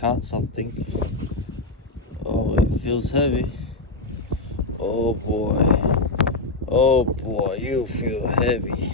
caught something. Oh, it feels heavy. Oh boy. Oh boy, you feel heavy.